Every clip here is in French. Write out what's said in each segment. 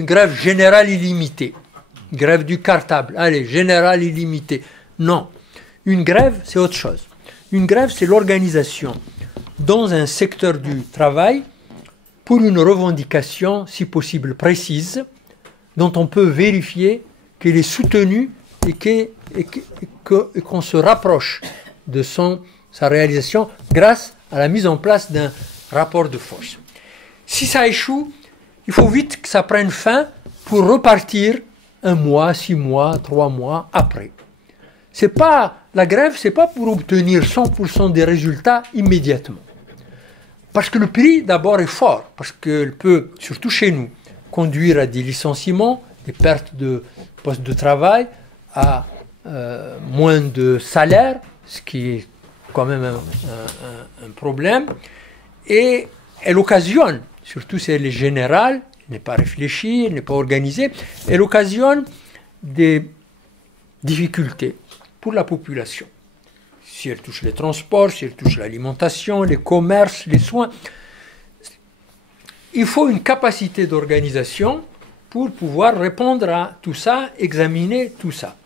une grève générale illimitée. Grève du cartable, allez, générale illimitée. Non. Une grève, c'est autre chose. Une grève, c'est l'organisation dans un secteur du travail pour une revendication, si possible, précise, dont on peut vérifier qu'elle est soutenue et qu'on se rapproche de sa réalisation grâce à la mise en place d'un rapport de force. Si ça échoue, il faut vite que ça prenne fin pour repartir 1 mois, 6 mois, 3 mois après. La grève, ce n'est pas pour obtenir 100% des résultats immédiatement. Parce que le prix, d'abord, est fort, parce qu'elle peut, surtout chez nous, conduire à des licenciements, des pertes de postes de travail, à moins de salaire, ce qui est quand même un problème. Et elle occasionne, surtout si elle est générale, elle n'est pas réfléchie, elle n'est pas organisée, elle occasionne des difficultés pour la population. Si elle touche les transports, si elle touche l'alimentation, les commerces, les soins, il faut une capacité d'organisation pour pouvoir répondre à tout ça, examiner tout ça.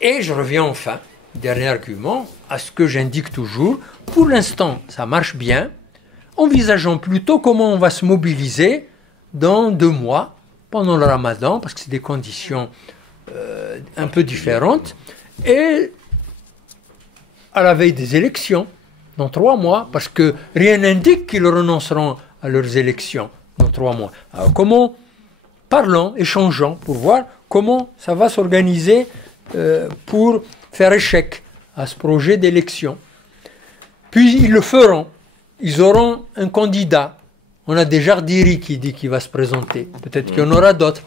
Et je reviens enfin, dernier argument, à ce que j'indique toujours. Pour l'instant, ça marche bien. Envisageons plutôt comment on va se mobiliser dans 2 mois, pendant le Ramadan, parce que c'est des conditions un peu différentes, et à la veille des élections, dans 3 mois, parce que rien n'indique qu'ils renonceront à leurs élections dans 3 mois. Alors parlons, échangeons, pour voir comment ça va s'organiser pour faire échec à ce projet d'élection. Puis ils le feront. Ils auront un candidat. On a déjà Jardiri qui dit qu'il va se présenter. Peut-être qu'il y en aura d'autres.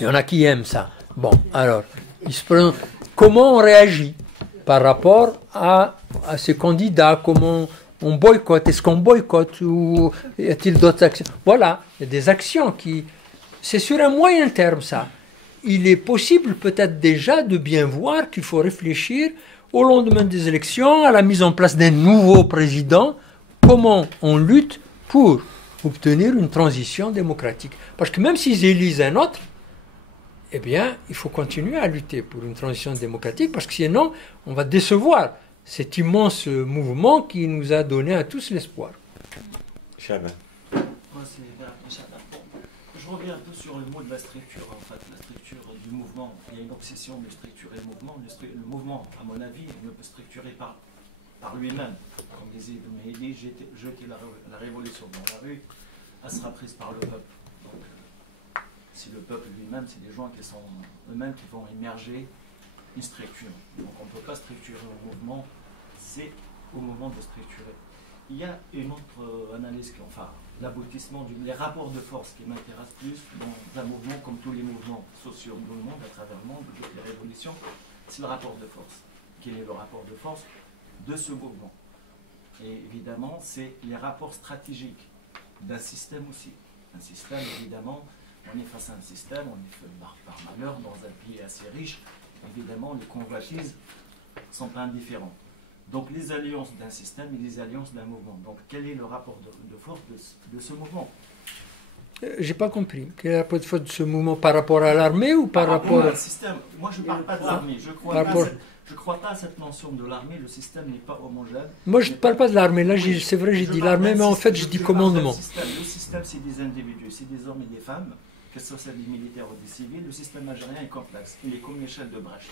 Il y en a qui aiment ça. Bon, alors, comment on réagit par rapport à ces candidats? Comment on boycotte? Est-ce qu'on boycotte? Ou y a-t-il d'autres actions? Voilà, il y a des actions qui... C'est sur un moyen terme, ça. Il est possible peut-être déjà de bien voir qu'il faut réfléchir au lendemain des élections, à la mise en place d'un nouveau président, comment on lutte pour obtenir une transition démocratique. Parce que même s'ils élisent un autre, eh bien, il faut continuer à lutter pour une transition démocratique, parce que sinon, on va décevoir cet immense mouvement qui nous a donné à tous l'espoir. Chaban. Je reviens un peu sur le mot de la structure, en fait, la structure du mouvement. Il y a une obsession de structurer le mouvement. Le mouvement, à mon avis, ne peut structurer par lui-même. Comme disait Mehdi, jeter la révolution dans la rue, elle sera prise par le peuple. Donc, si le peuple lui-même, c'est des gens qui sont eux-mêmes qui vont émerger une structure. Donc on ne peut pas structurer un mouvement, c'est au moment de structurer. Il y a une autre analyse, enfin, l'aboutissement, les rapports de force qui m'intéressent plus dans un mouvement comme tous les mouvements sociaux dans le monde, à travers le monde, toutes les révolutions, c'est le rapport de force. Quel est le rapport de force de ce mouvement? Et évidemment, c'est les rapports stratégiques d'un système aussi. Un système, évidemment, on est face à un système, on est fait par malheur dans un pays assez riche. Évidemment, les convoitises ne sont pas indifférentes. Donc les alliances d'un système et les alliances d'un mouvement. Donc quel est le rapport de force de ce mouvement? J'ai pas compris. Quel est le rapport de force de ce mouvement par rapport à l'armée ou par rapport au système? Moi, je ne parle pas de l'armée. Je ne crois pas à cette notion de l'armée. Le système n'est pas homogène. Moi, je ne parle pas de l'armée. Là, c'est vrai, j'ai dit l'armée, mais en fait, je dis commandement. Le système, c'est des individus, c'est des hommes et des femmes, que ce soit des militaires ou des civils. Le système algérien est complexe. Il est comme l'échelle de Brecht.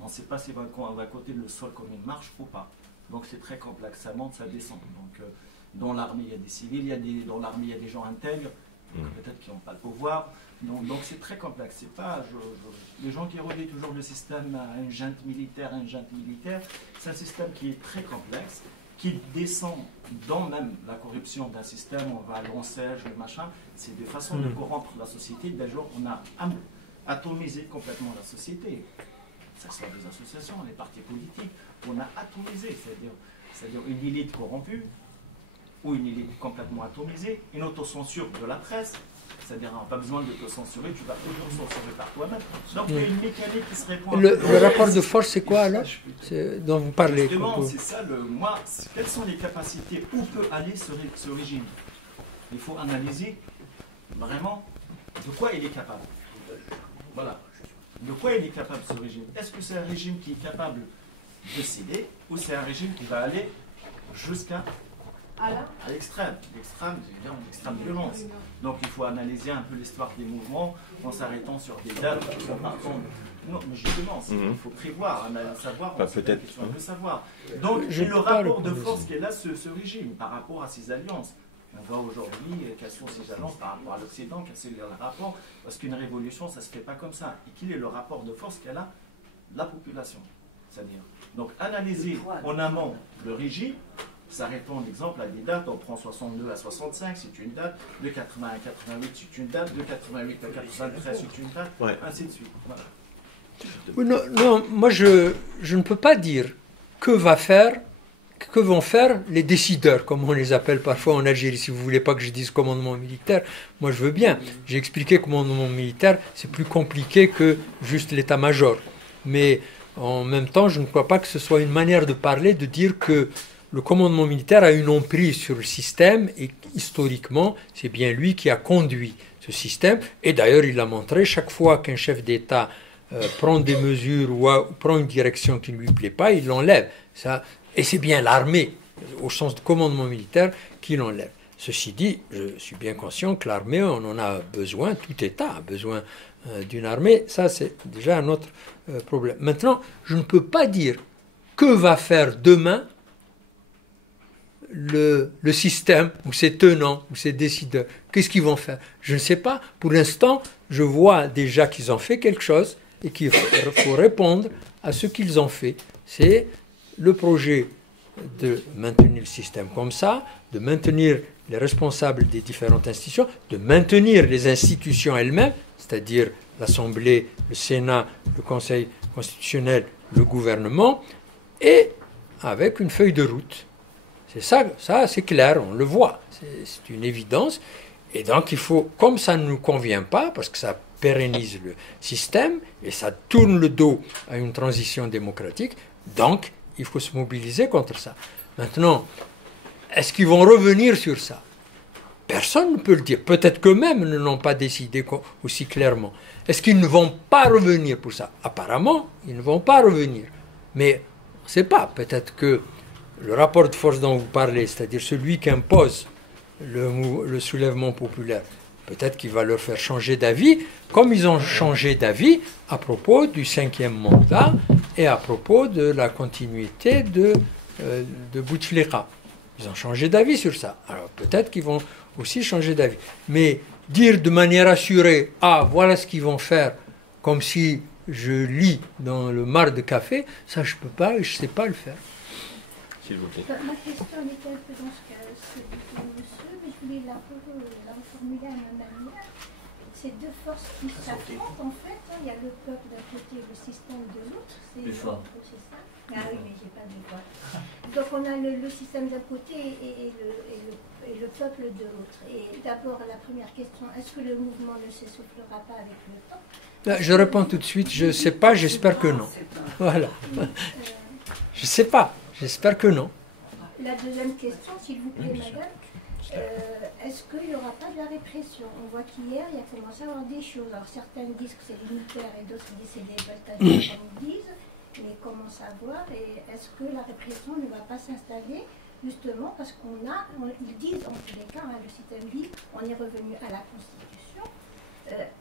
On ne sait pas si on va côté le sol comme une marche ou pas. Donc c'est très complexe, ça monte, ça descend. Donc dans l'armée, il y a des civils, dans l'armée, il y a des gens intègres, peut-être qui n'ont pas le pouvoir. Donc c'est très complexe. C'est pas, les gens qui relient toujours le système à une junte militaire, c'est un système qui est très complexe, qui descend dans même la corruption d'un système, on va à l'ancêtre, le machin. C'est des façons de corrompre la société. D'ailleurs, on a atomisé complètement la société. Ça soit des associations, les partis politiques, on a atomisé, c'est-à-dire une élite corrompue, ou une élite complètement atomisée, une autocensure de la presse, c'est-à-dire on n'a pas besoin de te censurer, tu vas toujours censurer par toi-même. Donc il y a une mécanique qui se répond. Le rapport de force, c'est quoi alors dont vous parlez? Justement, c'est ça, quelles sont les capacités, où peut aller ce régime? Il faut analyser vraiment De quoi il est capable? Voilà. De quoi il est capable ce régime? Est-ce que c'est un régime qui est capable de céder ou c'est un régime qui va aller jusqu'à l'extrême? L'extrême, c'est-à-dire l'extrême violence. Donc il faut analyser un peu l'histoire des mouvements en s'arrêtant sur des dates, en partant. Non, mais justement, il faut prévoir, savoir, c'est la question de savoir. Donc le rapport de force qu'est là, ce régime, par rapport à ses alliances. On voit aujourd'hui quelles sont ces alliances par rapport à l'Occident, quel est le rapport, parce qu'une révolution, ça ne se fait pas comme ça. Et quel est le rapport de force qu'elle a? La population. C'est-à-dire, donc analyser en amont le régime, ça répond d'exemple à des dates, on prend 62 à 65, c'est une date, de 80 à 88, c'est une date, de 88 à 93, c'est une date, ainsi de suite. Voilà. Non, moi je ne peux pas dire que vont faire les décideurs, comme on les appelle parfois en Algérie. Si vous ne voulez pas que je dise commandement militaire, moi je veux bien. J'ai expliqué que commandement militaire, c'est plus compliqué que juste l'état-major. Mais en même temps, je ne crois pas que ce soit une manière de parler, de dire que le commandement militaire a une emprise sur le système et historiquement, c'est bien lui qui a conduit ce système. Et d'ailleurs, il l'a montré, chaque fois qu'un chef d'État prend des mesures ou prend une direction qui ne lui plaît pas, il l'enlève. Et c'est bien l'armée, au sens de commandement militaire, qui l'enlève. Ceci dit, je suis bien conscient que l'armée, on en a besoin, tout État a besoin d'une armée. Ça, c'est déjà un autre problème. Maintenant, je ne peux pas dire que va faire demain le système, ou ses tenants, ou ses décideurs. Qu'est-ce qu'ils vont faire? Je ne sais pas. Pour l'instant, je vois déjà qu'ils ont fait quelque chose et qu'il faut répondre à ce qu'ils ont fait. C'est le projet de maintenir le système comme ça, de maintenir les responsables des différentes institutions, de maintenir les institutions elles-mêmes, c'est-à-dire l'Assemblée, le Sénat, le Conseil constitutionnel, le gouvernement, et avec une feuille de route. C'est ça c'est clair, on le voit, c'est une évidence. Et donc il faut, comme ça ne nous convient pas, parce que ça pérennise le système, et ça tourne le dos à une transition démocratique, donc il faut se mobiliser contre ça. Maintenant, est-ce qu'ils vont revenir sur ça? Personne ne peut le dire. Peut-être qu'eux-mêmes ne l'ont pas décidé aussi clairement. Est-ce qu'ils ne vont pas revenir pour ça? Apparemment, ils ne vont pas revenir. Mais on ne sait pas. Peut-être que le rapport de force dont vous parlez, c'est-à-dire celui qui impose le soulèvement populaire, peut-être qu'il va leur faire changer d'avis, comme ils ont changé d'avis à propos du 5e mandat et à propos de la continuité de Bouteflika. Ils ont changé d'avis sur ça. Alors peut-être qu'ils vont aussi changer d'avis. Mais dire de manière assurée, voilà ce qu'ils vont faire, comme si je lis dans le mar de café, ça je ne peux pas et je ne sais pas le faire. S'il vous plaît. Ma question était un peu dans ce que dit monsieur, mais je voulais la reformuler à ma manière. Ces deux forces qui s'affrontent, en fait, il y a le peuple d'un côté et le système de l'autre. C'est ça. Ah oui, mais j'ai pas de voix. Donc on a le système d'un côté et le peuple de l'autre. Et d'abord, la première question, est-ce que le mouvement ne s'essoufflera pas avec le temps? Je réponds tout de suite, je ne sais pas, j'espère que non. Voilà. Je ne sais pas, j'espère que non. La deuxième question, s'il vous plaît, madame. Est-ce qu'il n'y aura pas de la répression? On voit qu'hier, il y a commencé à avoir des choses. Alors certains disent que c'est les militaires et d'autres disent que c'est des bataillons, comme ils disent. Mais comment savoir? Et est-ce que la répression ne va pas s'installer justement parce ils disent en tous les cas, le système dit, on est revenu à la Constitution.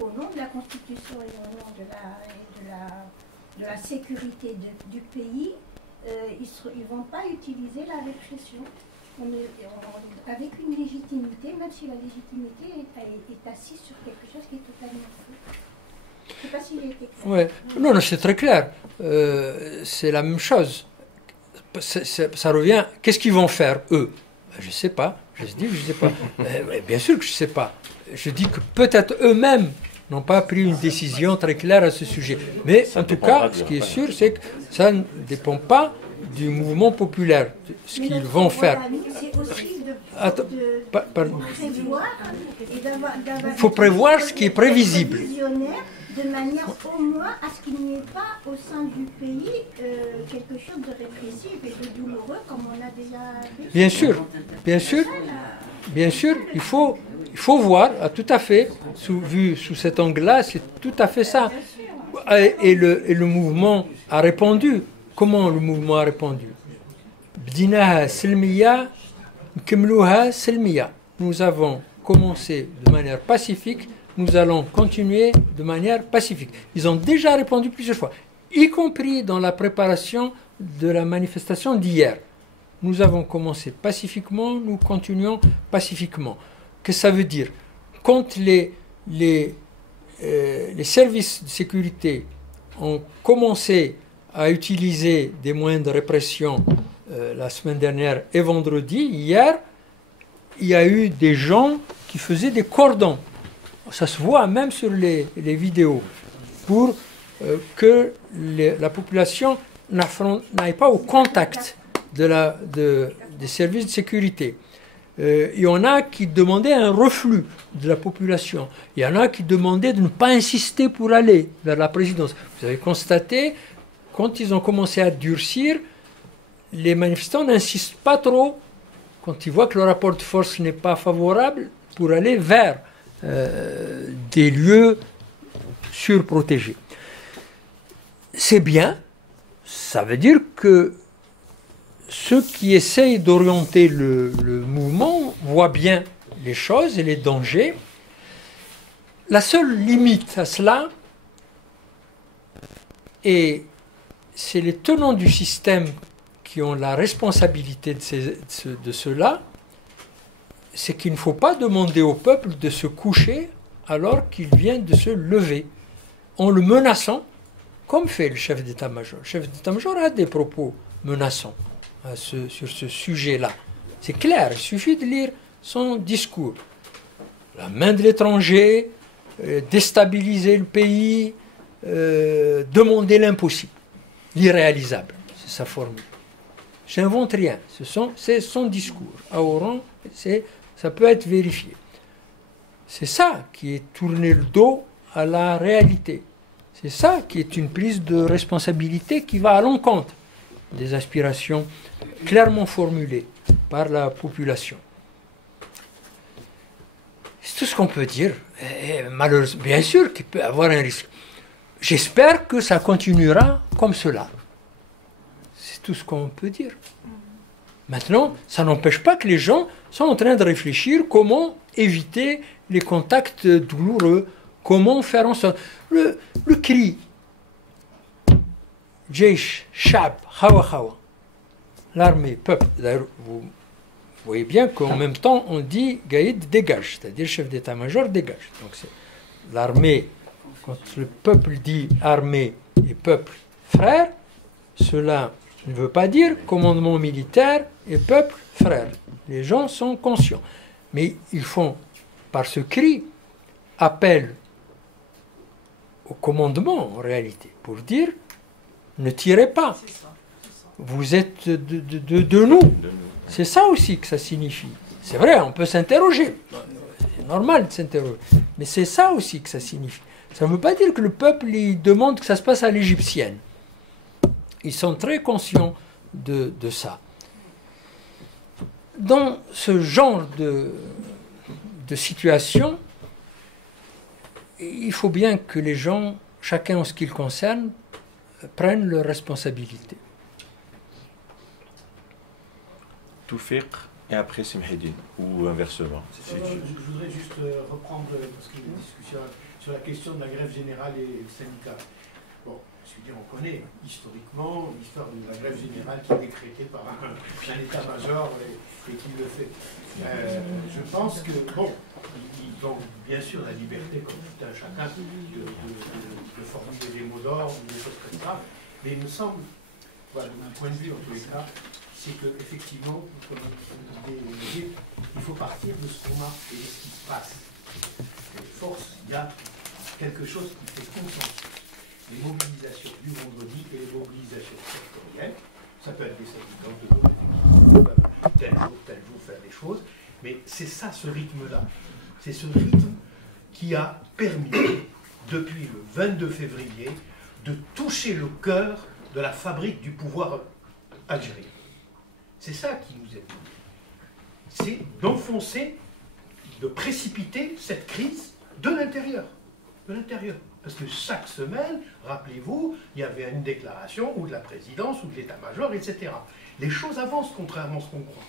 Au nom de la Constitution et au nom de la sécurité du pays, ils ne vont pas utiliser la répression. Avec une légitimité, même si la légitimité est assise sur quelque chose qui est totalement faux. Je ne sais pas s'il a été clair. Ouais. Non, c'est très clair. C'est la même chose. Ça revient. Qu'est-ce qu'ils vont faire, eux? Je ne sais pas. Je dis que je ne sais pas. Bien sûr que je ne sais pas. Je dis que peut-être eux-mêmes n'ont pas pris une décision très claire à ce sujet. Mais en tout cas, ce qui est sûr, c'est que ça ne dépend pas du mouvement populaire, ce qu'ils vont faire. C'est aussi il faut prévoir ce qui est prévisible. De manière au moins à ce qu'il n'y ait pas au sein du pays quelque chose de répressif et de douloureux comme on a déjà vu. Bien sûr, il faut il faut voir, tout à fait, vu sous cet angle-là, c'est tout à fait ça. Et le mouvement a répondu. Comment le mouvement a répondu? Bdinaha silmiya, nkemlouha silmiya. Nous avons commencé de manière pacifique, nous allons continuer de manière pacifique. Ils ont déjà répondu plusieurs fois, y compris dans la préparation de la manifestation d'hier. Nous avons commencé pacifiquement, nous continuons pacifiquement. Qu'est-ce que ça veut dire? Quand les services de sécurité ont commencé à utiliser des moyens de répression la semaine dernière et vendredi, hier, il y a eu des gens qui faisaient des cordons. Ça se voit même sur les vidéos, pour que la population n'aille pas au contact des services de sécurité. Il y en a qui demandaient un reflux de la population. Il y en a qui demandaient de ne pas insister pour aller vers la présidence. Vous avez constaté, quand ils ont commencé à durcir, les manifestants n'insistent pas trop quand ils voient que le rapport de force n'est pas favorable pour aller vers des lieux surprotégés. C'est bien, ça veut dire que ceux qui essayent d'orienter le mouvement voient bien les choses et les dangers. La seule limite à cela, et c'est les tenants du système qui ont la responsabilité de cela, c'est qu'il ne faut pas demander au peuple de se coucher alors qu'il vient de se lever, en le menaçant, comme fait le chef d'état-major. Le chef d'état-major a des propos menaçants sur ce sujet-là. C'est clair, il suffit de lire son discours. La main de l'étranger, déstabiliser le pays, demander l'impossible, l'irréalisable, c'est sa formule. J'invente rien, c'est son discours. À Oran, ça peut être vérifié. C'est ça qui est tourner le dos à la réalité. C'est ça qui est une prise de responsabilité qui va à l'encontre des aspirations clairement formulées par la population. C'est tout ce qu'on peut dire. Et malheureusement, bien sûr qu'il peut y avoir un risque. J'espère que ça continuera comme cela. C'est tout ce qu'on peut dire. Maintenant, ça n'empêche pas que les gens sont en train de réfléchir comment éviter les contacts douloureux, comment faire en sorte. Le cri Jaish, Shab, Hawa Hawa, l'armée, peuple. D'ailleurs, vous voyez bien qu'en même temps, on dit Gaïd dégage, c'est-à-dire chef d'état-major dégage. Donc c'est l'armée, quand le peuple dit armée et peuple frère, cela ne veut pas dire commandement militaire et peuple frère. Les gens sont conscients. Mais ils font, par ce cri, appel au commandement en réalité, pour dire ne tirez pas. Vous êtes de nous. C'est ça aussi que ça signifie. C'est vrai, on peut s'interroger. C'est normal de s'interroger. Mais c'est ça aussi que ça signifie. Ça ne veut pas dire que le peuple il demande que ça se passe à l'égyptienne. Ils sont très conscients de ça. Dans ce genre de situation, il faut bien que les gens, chacun en ce qui le concerne, prennent leurs responsabilités. Toufiq et après Simhedine, ou inversement. Je voudrais juste reprendre, parce qu'il y a une discussion sur la question de la grève générale et le syndicat. Bon, je veux dire, on connaît historiquement l'histoire de la grève générale qui est décrétée par un état-major et qui le fait. Je pense que, bon, ils ont bien sûr la liberté, comme tout un chacun, de formuler des mots d'ordre, des choses comme ça, mais il me semble, voilà, de mon point de vue en tous les cas, c'est qu'effectivement, comme vous disiez, il faut partir de ce qu'on a et de ce qui se passe. Et force, il y a quelque chose qui fait consensus. Les mobilisations du vendredi et les mobilisations sectorielles, ça peut être des syndicats de l'eau, tel jour faire des choses, mais c'est ça, ce rythme-là. C'est ce rythme qui a permis, depuis le 22 février, de toucher le cœur de la fabrique du pouvoir algérien. C'est ça qui nous est venu. C'est d'enfoncer de précipiter cette crise de l'intérieur. De l'intérieur. Parce que chaque semaine, rappelez-vous, il y avait une déclaration ou de la présidence ou de l'état-major, etc. Les choses avancent contrairement à ce qu'on croit.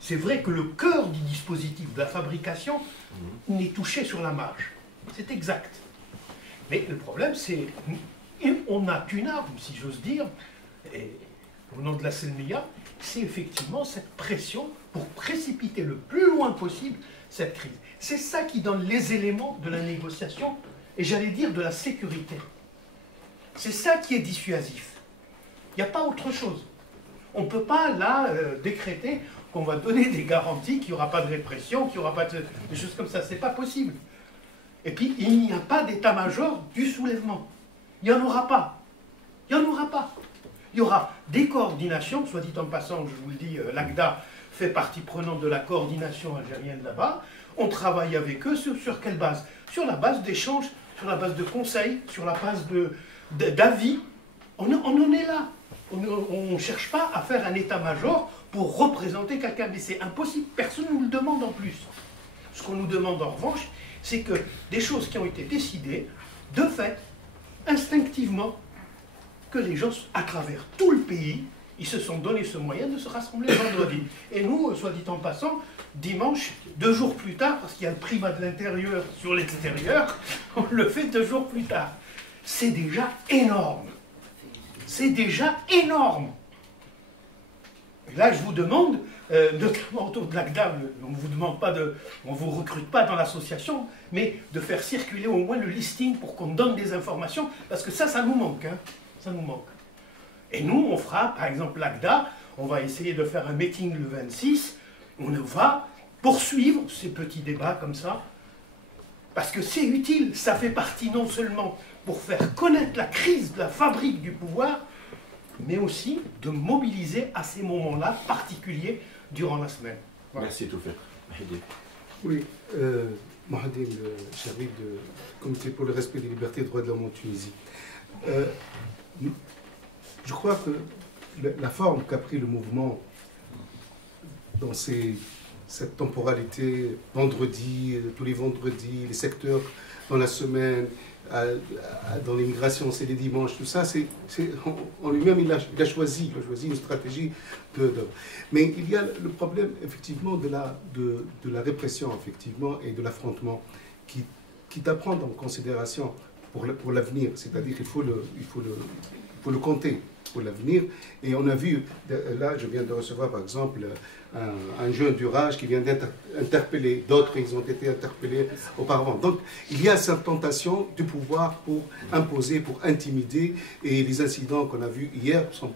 C'est vrai que le cœur du dispositif de la fabrication n'est touché sur la marge. C'est exact. Mais le problème, c'est qu'on n'a qu'une arme, si j'ose dire, et au nom de la Selmiya, c'est effectivement cette pression pour précipiter le plus loin possible cette crise. C'est ça qui donne les éléments de la négociation, et j'allais dire de la sécurité. C'est ça qui est dissuasif. Il n'y a pas autre chose. On ne peut pas, là, décréter qu'on va donner des garanties, qu'il n'y aura pas de répression, qu'il n'y aura pas de choses comme ça. Ce n'est pas possible. Et puis, il n'y a pas d'état-major du soulèvement. Il n'y en aura pas. Il n'y en aura pas. Il y aura des coordinations, soit dit en passant, je vous le dis, l'ACDA fait partie prenante de la coordination algérienne là-bas. On travaille avec eux sur quelle base? Sur la base d'échanges, sur la base de conseils, sur la base d'avis. On en est là. On ne cherche pas à faire un état-major pour représenter quelqu'un, mais c'est impossible. Personne ne nous le demande en plus. Ce qu'on nous demande en revanche, c'est que des choses qui ont été décidées, de fait, instinctivement, que les gens, à travers tout le pays, ils se sont donné ce moyen de se rassembler vendredi. Et nous, soit dit en passant, dimanche, 2 jours plus tard, parce qu'il y a le primat de l'intérieur sur l'extérieur, on le fait 2 jours plus tard. C'est déjà énorme. C'est déjà énorme. Et là, je vous demande, notamment autour de l'ACDA, on ne vous demande pas on vous recrute pas dans l'association, mais de faire circuler au moins le listing pour qu'on donne des informations, parce que ça nous manque. Hein. Ça nous manque. Et nous, on fera, par exemple, l'ACDA, on va essayer de faire un meeting le 26, on va poursuivre ces petits débats comme ça, parce que c'est utile, ça fait partie non seulement pour faire connaître la crise de la fabrique du pouvoir, mais aussi de mobiliser à ces moments-là particuliers durant la semaine. Voilà. Merci Toufiq. Oui, Mohadim, chef du Comité pour le respect des libertés et des droits de l'homme en Tunisie. Je crois que la forme qu'a pris le mouvement dans cette temporalité, vendredi, tous les vendredis, les secteurs dans la semaine, dans l'immigration, c'est les dimanches, tout ça, en lui-même, il a choisi une stratégie Mais il y a le problème, effectivement, de la répression, effectivement, et de l'affrontement, qui doit prendre en considération pour l'avenir, c'est-à-dire qu'il faut le compter pour l'avenir. Et on a vu, là, je viens de recevoir, par exemple, un jeune du Raj qui vient d'être interpellé, d'autres, ils ont été interpellés auparavant. Donc, il y a cette tentation du pouvoir pour imposer, pour intimider, et les incidents qu'on a vus hier sont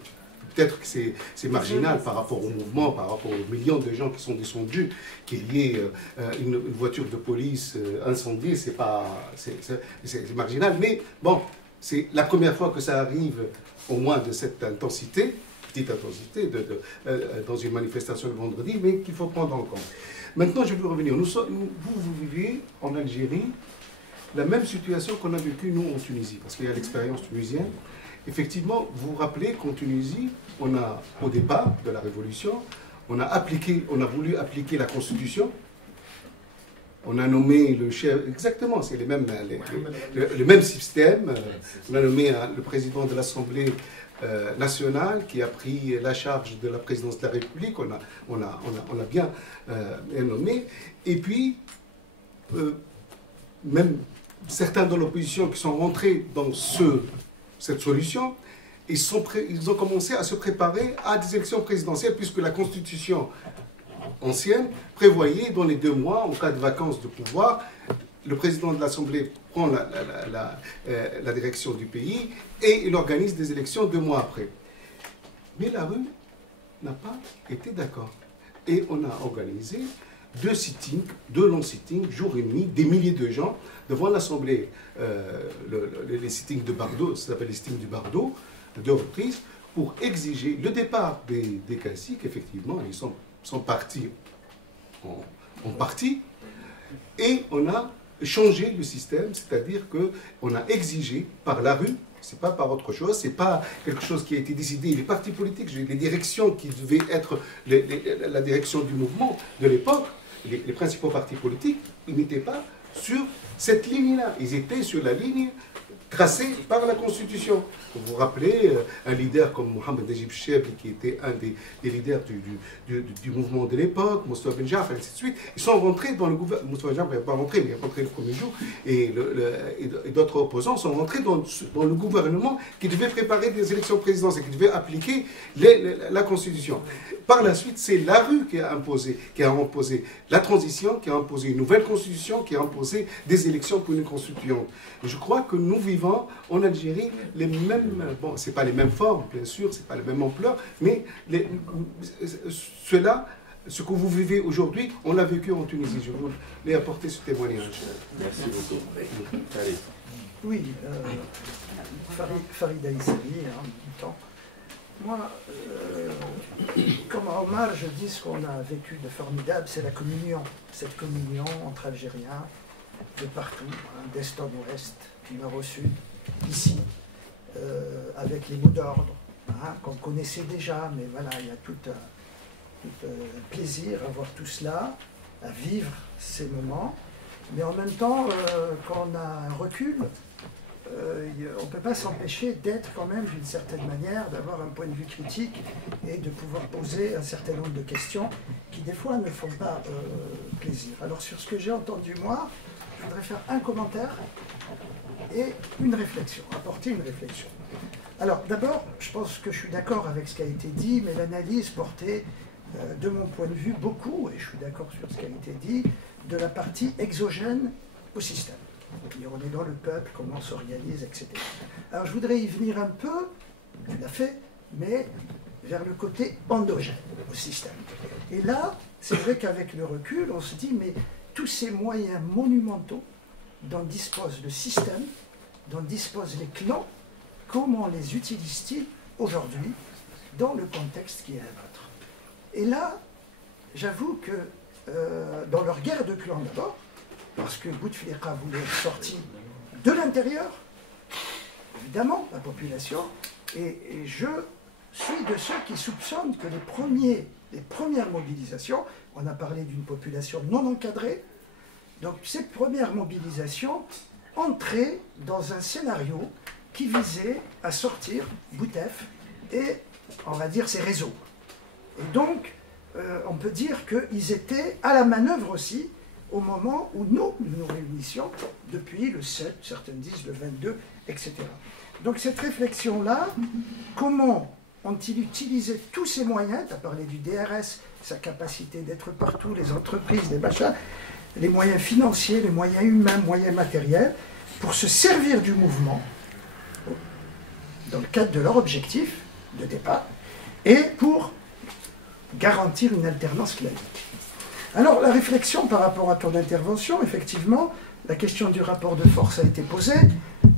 peut-être que c'est marginal par rapport au mouvement, par rapport aux millions de gens qui sont descendus, qu'il y ait une voiture de police incendiée, c'est marginal, mais bon, c'est la première fois que ça arrive au moins de cette intensité, petite intensité, dans une manifestation le vendredi, mais qu'il faut prendre en compte. Maintenant, je veux revenir. Vous vivez en Algérie la même situation qu'on a vécue, nous, en Tunisie, parce qu'il y a l'expérience tunisienne. Effectivement, vous vous rappelez qu'en Tunisie, on a, au départ de la Révolution, on a voulu appliquer la Constitution. On a nommé le chef, exactement, c'est le même système. On a nommé le président de l'Assemblée nationale qui a pris la charge de la présidence de la République. On a bien nommé. Et puis, même certains de l'opposition qui sont rentrés dans cette solution, ils ont commencé à se préparer à des élections présidentielles, puisque la Constitution ancienne prévoyait dans les 2 mois, en cas de vacances de pouvoir, le président de l'Assemblée prend la direction du pays et il organise des élections 2 mois après. Mais la rue n'a pas été d'accord. Et on a organisé 2 sittings, 2 longs sittings, jour et nuit, des milliers de gens devant l'Assemblée. Les sittings de Bardo, ça s'appelle les sittings du Bardo, 2 reprises, pour exiger le départ des caciques. Effectivement, ils sont partis en partie, et on a changé le système, c'est-à-dire qu'on a exigé par la rue, c'est pas par autre chose, c'est pas quelque chose qui a été décidé, les partis politiques, les directions qui devaient être la direction du mouvement de l'époque, les principaux partis politiques, ils n'étaient pas sur cette ligne-là. Ils étaient sur la ligne tracée par la Constitution. Vous vous rappelez, un leader comme Mohamed Najib Chebli, qui était un des leaders du mouvement de l'époque, Moustapha Ben Jafar, et ainsi de suite, ils sont rentrés dans le gouvernement. Moustapha Ben Jafar n'est pas rentré, mais il est rentré le premier jour, et d'autres opposants sont rentrés dans le gouvernement qui devait préparer des élections présidentielles, qui devait appliquer la Constitution. Par la suite, c'est la rue qui a imposé la transition, qui a imposé une nouvelle constitution, qui a imposé des élections pour une constituante. Et je crois que nous vivons en Algérie les mêmes, bon, c'est pas les mêmes formes, bien sûr, c'est pas la même ampleur, mais ce que vous vivez aujourd'hui, on l'a vécu en Tunisie. Je voulais apporter ce témoignage. Merci beaucoup. Allez. Oui, Farida Issali, en même temps. Moi, comme Omar, je dis ce qu'on a vécu de formidable, c'est la communion. Cette communion entre Algériens de partout, d'est en ouest, du nord au sud, ici, avec les mots d'ordre, qu'on connaissait déjà, mais voilà, il y a tout un plaisir à voir tout cela, à vivre ces moments. Mais en même temps, quand on a un recul, on ne peut pas s'empêcher d'être quand même d'une certaine manière, d'avoir un point de vue critique et de pouvoir poser un certain nombre de questions qui des fois ne font pas plaisir. Alors sur ce que j'ai entendu moi, je voudrais faire un commentaire et une réflexion, apporter une réflexion. Alors d'abord, je pense que je suis d'accord avec ce qui a été dit, mais l'analyse portait de mon point de vue beaucoup, et je suis d'accord sur ce qui a été dit, de la partie exogène au système. On est dans le peuple, comment on s'organise, etc. Alors je voudrais y venir un peu, tu l'as fait, mais vers le côté endogène au système. Et là, c'est vrai qu'avec le recul, on se dit, mais tous ces moyens monumentaux dont dispose le système, dont disposent les clans, comment les utilisent-ils aujourd'hui dans le contexte qui est le nôtre? Et là, j'avoue que dans leur guerre de clans d'abord, parce que Bouteflika voulait être sorti de l'intérieur, évidemment, la population, et je suis de ceux qui soupçonnent que les premières mobilisations, on a parlé d'une population non encadrée, donc ces premières mobilisations entraient dans un scénario qui visait à sortir Boutef et, on va dire, ses réseaux. Et donc, on peut dire qu'ils étaient à la manœuvre aussi, au moment où nous réunissions, depuis le 7, certains disent le 22, etc. Donc cette réflexion-là, comment ont-ils utilisé tous ces moyens, tu as parlé du DRS, sa capacité d'être partout, les entreprises, les machins, les moyens financiers, les moyens humains, moyens matériels, pour se servir du mouvement, dans le cadre de leur objectif de départ, et pour garantir une alternance clanique. Alors, la réflexion par rapport à ton intervention, effectivement, la question du rapport de force a été posée.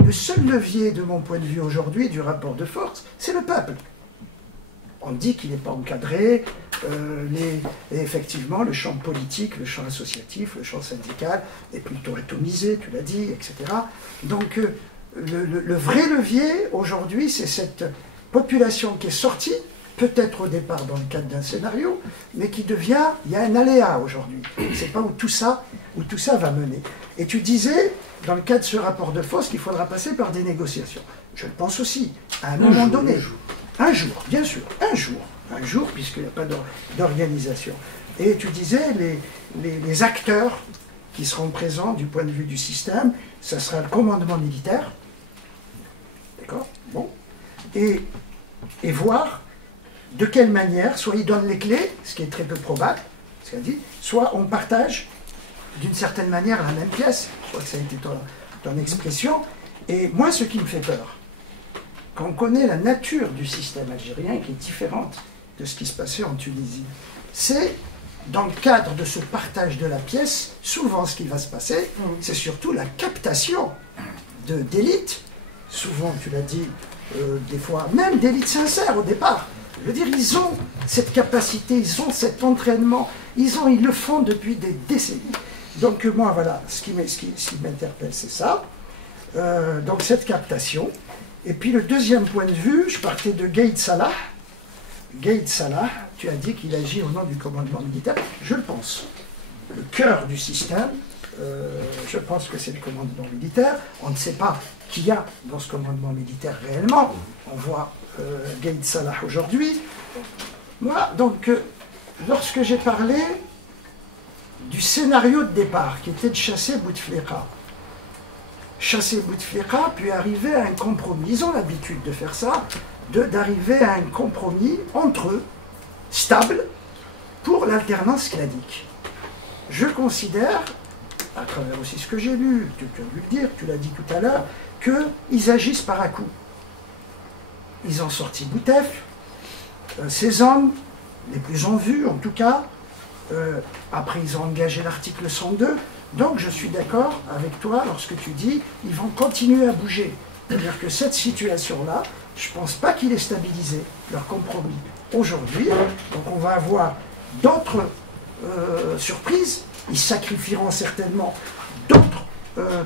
Le seul levier, de mon point de vue aujourd'hui, du rapport de force, c'est le peuple. On dit qu'il n'est pas encadré, et effectivement, le champ politique, le champ associatif, le champ syndical est plutôt atomisé, tu l'as dit, etc. Donc, le vrai levier, aujourd'hui, c'est cette population qui est sortie, peut-être au départ dans le cadre d'un scénario, mais qui devient, il y a un aléa aujourd'hui. On ne sait pas où tout ça va mener. Et tu disais, dans le cadre de ce rapport de force, qu'il faudra passer par des négociations. Je le pense aussi, à un moment donné. Un jour, bien sûr, un jour, puisqu'il n'y a pas d'organisation. Et tu disais, les acteurs qui seront présents du point de vue du système, ça sera le commandement militaire, d'accord, bon, et voir de quelle manière, soit ils donnent les clés, ce qui est très peu probable, ce qu'a dit, soit on partage d'une certaine manière la même pièce. Je crois que ça a été ton expression. Et moi, ce qui me fait peur, quand on connaît la nature du système algérien, qui est différente de ce qui se passait en Tunisie, c'est dans le cadre de ce partage de la pièce, souvent ce qui va se passer, c'est surtout la captation d'élites, souvent, tu l'as dit, des fois, même d'élites sincères au départ. Je veux dire, ils ont cette capacité, ils ont cet entraînement, ils le font depuis des décennies. Donc moi, voilà, ce qui m'interpelle, c'est ça. Donc cette captation. Et puis le deuxième point de vue, je partais de Gaïd Salah. Gaïd Salah, tu as dit qu'il agit au nom du commandement militaire. Je le pense. le cœur du système, je pense que c'est le commandement militaire. On ne sait pas qui y a dans ce commandement militaire réellement. On voit Gaïd Salah aujourd'hui. Moi, donc, lorsque j'ai parlé du scénario de départ, qui était de chasser Bouteflika, puis arriver à un compromis. Ils ont l'habitude de faire ça, d'arriver à un compromis entre eux, stable, pour l'alternance clanique. Je considère, à travers aussi ce que j'ai lu, tu as dû le dire, tu l'as dit tout à l'heure, qu'ils agissent par à-coups. Ils ont sorti Boutef, ces hommes, les plus en vue en tout cas, après ils ont engagé l'article 102, donc je suis d'accord avec toi lorsque tu dis ils vont continuer à bouger. C'est-à-dire que cette situation-là, je ne pense pas qu'il est stabilisé, leur compromis. Aujourd'hui, donc on va avoir d'autres surprises, ils sacrifieront certainement d'autres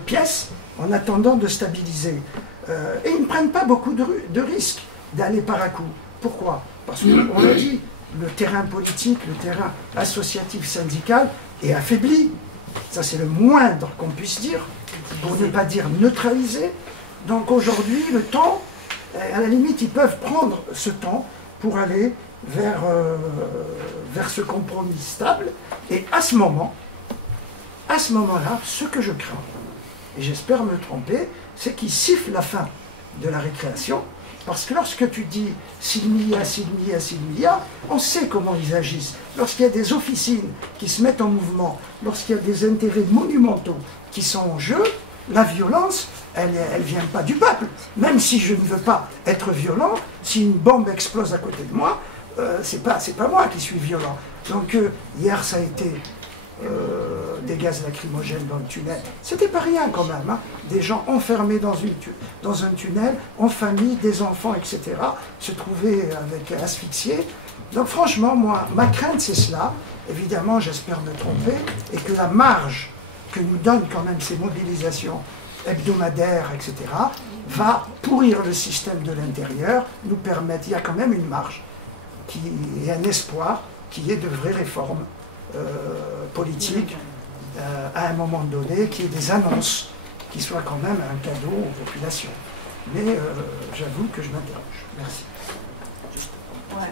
pièces en attendant de stabiliser. Et ils ne prennent pas beaucoup de risques d'aller par à coup. Pourquoi? Parce qu'on l'a dit, le terrain politique, le terrain associatif syndical est affaibli. Ça, c'est le moindre qu'on puisse dire, pour ne pas dire neutralisé. Donc aujourd'hui, le temps, à la limite, ils peuvent prendre ce temps pour aller vers ce compromis stable. Et à ce moment-là, ce que je crains, et j'espère me tromper, c'est qu'ils sifflent la fin de la récréation. Parce que lorsque tu dis Silmiya, on sait comment ils agissent. Lorsqu'il y a des officines qui se mettent en mouvement, lorsqu'il y a des intérêts monumentaux qui sont en jeu, la violence, elle ne vient pas du peuple. Même si je ne veux pas être violent, si une bombe explose à côté de moi, c'est pas moi qui suis violent. Donc hier, ça a été des gaz lacrymogènes dans le tunnel. C'était pas rien quand même, hein. Des gens enfermés dans un tunnel, en famille, des enfants, etc., se trouvaient asphyxiés. Donc franchement, moi, ma crainte c'est cela. Évidemment, j'espère me tromper, et que la marge que nous donnent quand même ces mobilisations hebdomadaires, etc., va pourrir le système de l'intérieur, nous permettre, il y a quand même une marge, et un espoir, qui est de vraies réformes politiques, à un moment donné, qui est des annonces, qui soient quand même un cadeau aux populations. Mais j'avoue que je m'interroge. Merci. Ouais.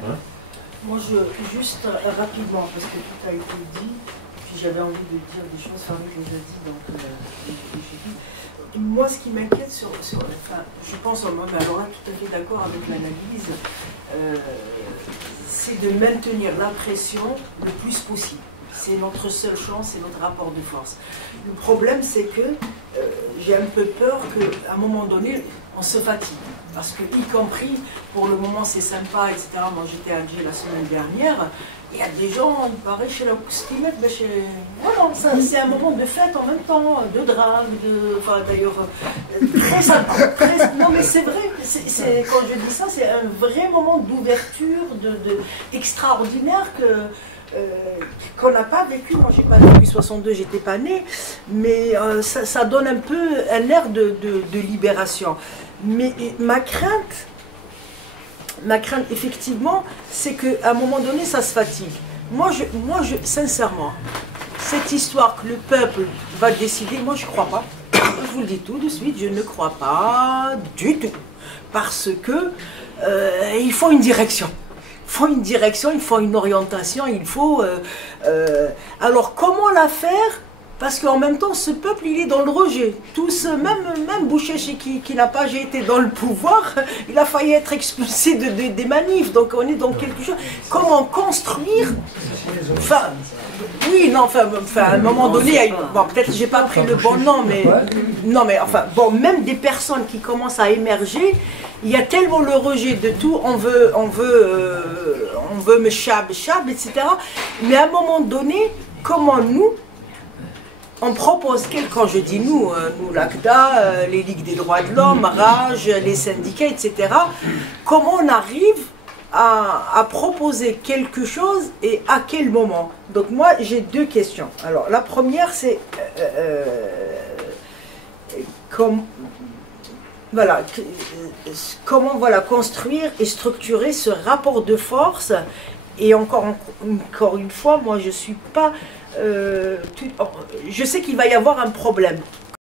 Moi, juste rapidement, parce que tout a été dit, puis j'avais envie de dire des choses, Farid les a dit, donc j'ai dit. Moi, ce qui m'inquiète enfin, je pense, mais alors là, tout à fait d'accord avec l'analyse, c'est de maintenir la pression le plus possible. C'est notre seule chance, c'est notre rapport de force. Le problème, c'est que j'ai un peu peur qu'à un moment donné, on se fatigue. Parce que, y compris, pour le moment, c'est sympa, etc. Moi, j'étais à Alger la semaine dernière. Il y a des gens, il paraît, chez la Kouskinette, voilà, c'est un moment de fête en même temps, de drague, enfin d'ailleurs, très sympa. Non mais c'est vrai, quand je dis ça, c'est un vrai moment d'ouverture, extraordinaire qu'on n'a pas vécu. Moi, j'ai pas depuis 62, j'étais pas née, mais ça donne un peu un air de libération. Mais ma crainte, effectivement, c'est qu'à un moment donné, ça se fatigue. Moi, sincèrement, cette histoire que le peuple va décider, moi, je ne crois pas. Je vous le dis tout de suite, je ne crois pas du tout. Parce que il faut une direction. Il faut une direction, il faut une orientation, il faut... alors, comment la faire ? Parce qu'en même temps, ce peuple, il est dans le rejet. Tous, même Boucher, qui n'a pas été dans le pouvoir, il a failli être expulsé des manifs. Donc on est dans quelque chose. Comment construire... Enfin, oui, non, enfin, à un moment donné, bon, peut-être que j'ai pas pris le bon nom, mais... Non, mais enfin, bon, même des personnes qui commencent à émerger, il y a tellement le rejet de tout, on veut me chab, etc. Mais à un moment donné, comment nous... On propose, quand je dis nous, l'ACDA, les Ligues des droits de l'homme, RAGE, les syndicats, etc., comment on arrive à proposer quelque chose et à quel moment? Donc moi, j'ai deux questions. Alors, la première, c'est comment construire et structurer ce rapport de force. Et encore une fois, moi, je ne suis pas je sais qu'il va y avoir un problème.